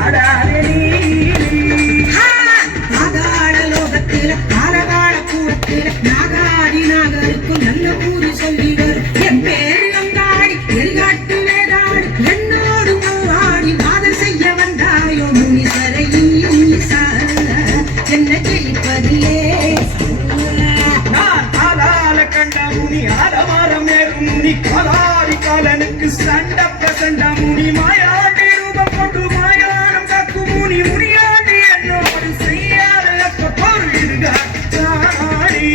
ஆடாதே ஆதாள லோகத்தில ஆலகால கூடத்தில நாகாதி நாகருக்கும் நல்ல கூறி சொல்லிவர் என் பேரு அங்காடி எரிகாட்டு வேதாடு என்னோடு ஆடி காதல் செய்ய வந்தாயோ முனீஸ்வர ஈசா என்ன ஜெயிப்பதிலே நான் ஆளால கண்ட முனி ஆலமரம் ஏறும் முனி காலாடி காலனுக்கு சண்ட பிரசண்ட முனி மாயாண்டி ரூபம் கொண்டு மாயானம் காக்கும் முனி முனியாண்டி என்னோடு செய்யாத பொருள்காடி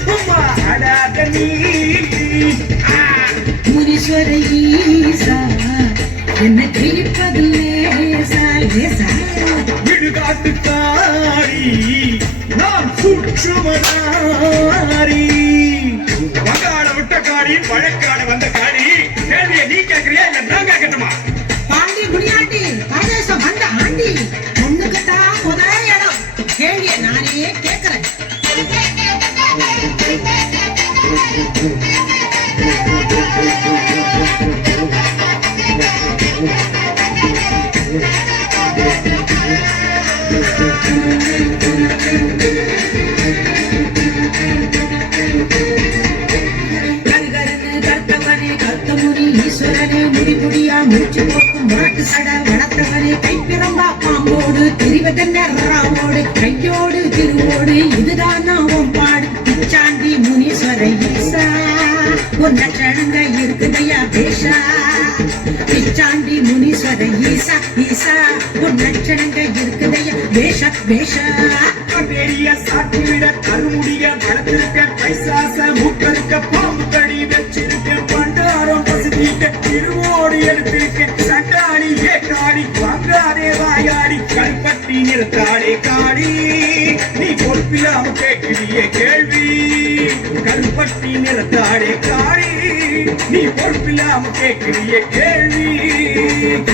சும்மா அடாத நீ முனீஸ்வர ஈசா என்ன ஜெயிப்பது லேசா லேசா விடுகாட்டுக்காரி நான் சூட்சுமதாரி வங்காள விட்ட காடி வழக்காட வந்த காடி கேள்வியை நீ கேட்கறியா இல்ல நான் கேட்கட்டுமா பாண்டி முனியாண்டி பாதேசம் வந்த ஆண்டி பொண்ணுக்கு தான் முதல் இடம் கேள்வியை நானே கேட்கிறேன் முடிச்சு போக்கும் மாட்டு சட வளர்த்தவனே கைப்பிரம்பா பாம்போடு திரிவதன்னோடு கையோடு திருவோடு இதுதான் நாவும் பாடு பிச்சாண்டி முனீஸ்வர ஈசா ஒரு லட்சணங்க இருக்குதையா பேஷா பிச்சாண்டி முனீஸ்வர ஈசா ஈசா ஒரு லட்சணங்க இருக்குதையா பேஷா பேஷா பெரிய சாட்டி விட கருமுடிய வளர்த்திருக்க பைசாச மூக்கருக்க பாம்பு கடி வச்சிருக்க பண்டாரம் பசுத்திட்ட திருவோடு எடுத்திருக்க சட்டாடி ஏக்காடி வாங்காதே வாயாடி கல்பட்டி நிறுத்தாடே காடி நீ பொறுப்பில்லாம கேட்கிறியே கேள்வி கல்பட்டி நிறுத்தாடே காடி நீ பொறுப்பில்லாம கேட்கிறியே கேள்வி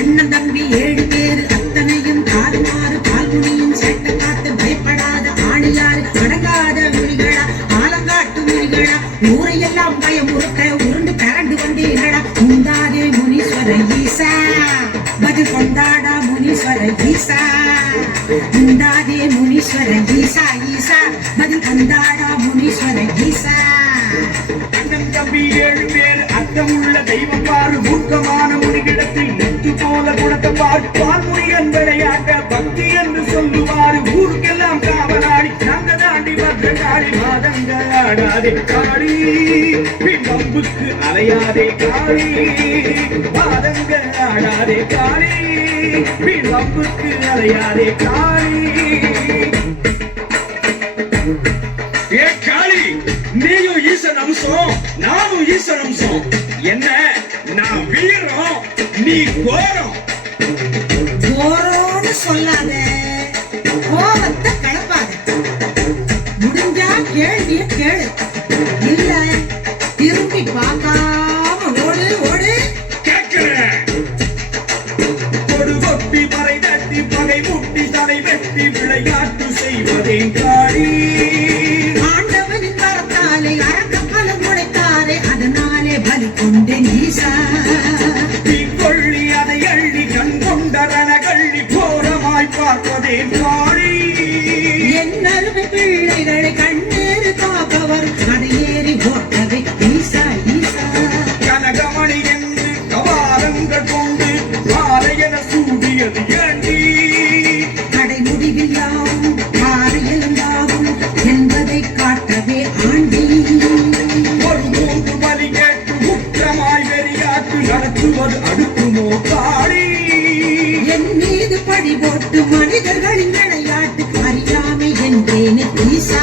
அண்ணன் தம்பி 7 பேரு அத்தனையும் தாறுமாறு பால்முனியும் சேட்டை காத்து பயப்படாத ஆணியாரு அடங்காத முனிகளா ஆலங்காட்டு முனிகளா ஊரையெல்லாம் பயமுறுக்க உருண்டு பரண்டு வந்தீர்களா உண்டாதே முனீஸ்வர ஈசா பதில் கொண்டாடா முனீஸ்வர ஈசா உண்டாதே முனீஸ்வர ஈசா ஈசா பதில் கொண்டாடா முனீஸ்வர ஈசா அண்ணன் தம்பி 7 பேர் அர்த்தமுள்ள தெய்வம் பாரு மூர்க்கமான முனிகிடத்தில் நெத்து போல குணத்தை பாரு பால்முனியன் விளையாட்ட பக்தி என்று சொல்லுவாரு ஊருக்கெல்லாம் காவலாடி நாங்க தாண்டி பத்திரகாளி மாதங்க ஆடாதே காளி பிம்புக்கு அலையாதே காளி மாதங்க ஆடாதே காளி பிம்புக்கு அலையாதே காளி ஏ காளி நீயும் ஈசன் அம்சம் நானும் ஈசன் அம்சம் என்ன நான் வீரம் நீ கோரம் கோரோன்னு சொல்லாத கோபத்தை கலப்பாத முடிஞ்சா கேள்விய கேளு இல்ல திரும்பி பார்க்காம ஓடு ஓடு கேட்கிறேன் கொடு கொட்டி மறை தட்டி பகை முட்டி தலை வெட்டி விளையாட்டு செய்வதே காளி ஆண்டவனின் வரத்தாலே அரக்கப்பலம் உடைத்தாரே அதனாலே பலி கொண்ட ஈசா கொள்ளி அதை அள்ளி கண் கொண்ட ரணகள்ளி கோரமாய் பார்ப்பதே காளி என்னருமை பிள்ளைகளை கண்ணீர் காப்பவர் அதை ஏறி ஓட்டவே ஈசா ஈசா கனகமணி என்று கவாலங்கள் கொண்டு மாலையென சூடியது ஏண்டி கடை முடிவில்லாவும் பாறையிலும் என்பதை காட்டவே ஆண்டி ஒரு 3 பலி கேட்டு குற்றமாய் வெறியாட்டு நடத்துவது அடுக்குமோ காளி என் மீது படி போட்டு மனிதர்களின் விளையாட்டு அறியாமை என்றேன் ஈசா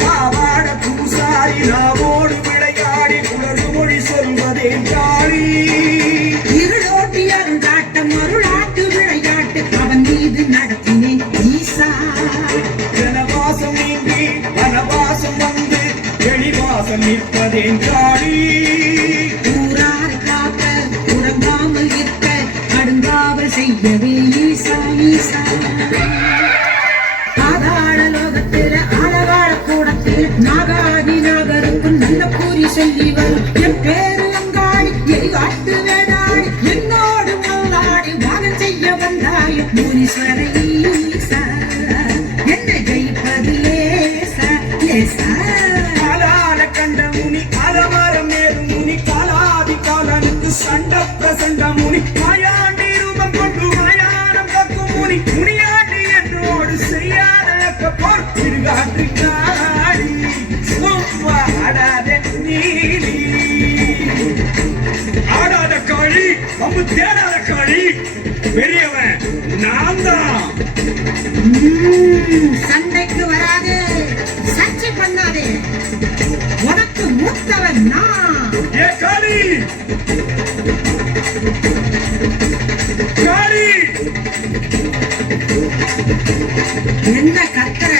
பாவாட பூசாரி நாவோடு விளையாடி உணர்வு மொழி சொல்வதே காளி இருளோட்டி அருளாட்டம் அருளாட்டு விளையாட்டு அவன் மீது நடத்தினேன் ஈசா ஜனவாசம் நீங்கி வனவாசம் வந்து வெளிவாசம் நிற்பதே காளி ஊரார் காக்க உறங்காமல் இருக்க அடுங்காவல் செய்யவே ஈசா ஈசா ஆதாள லோகத்தில ஆலகால கூடத்தில் நாகாதி நாகருக்கும் நல்ல கூறி சொல்லி வரும் என் பேரு அங்காடி எரிகாட்டு வேடாடி என்னோடு மல்லாடி வானம் செய்ய வந்தார் சண்ட பிரசண்ட முனி மாயாண்டி ரூபம் கொண்டு மாயானம் காக்கும் முனி முனியாண்டி என்னோடு செய்யாத போர் திருகாட்டு காடி சும்மா ஆடாதே நீலி ஆடாத காளி அம்பு தேடாத காளி பெரியவன் நான் தான் சண்டைக்கு வராது சர்ச்சை பண்ணாதே உனக்கு மூத்தவன் நான் ஏ காளி காளி என்ன கத்துற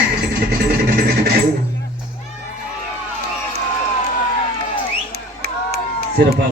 சிறப்பாக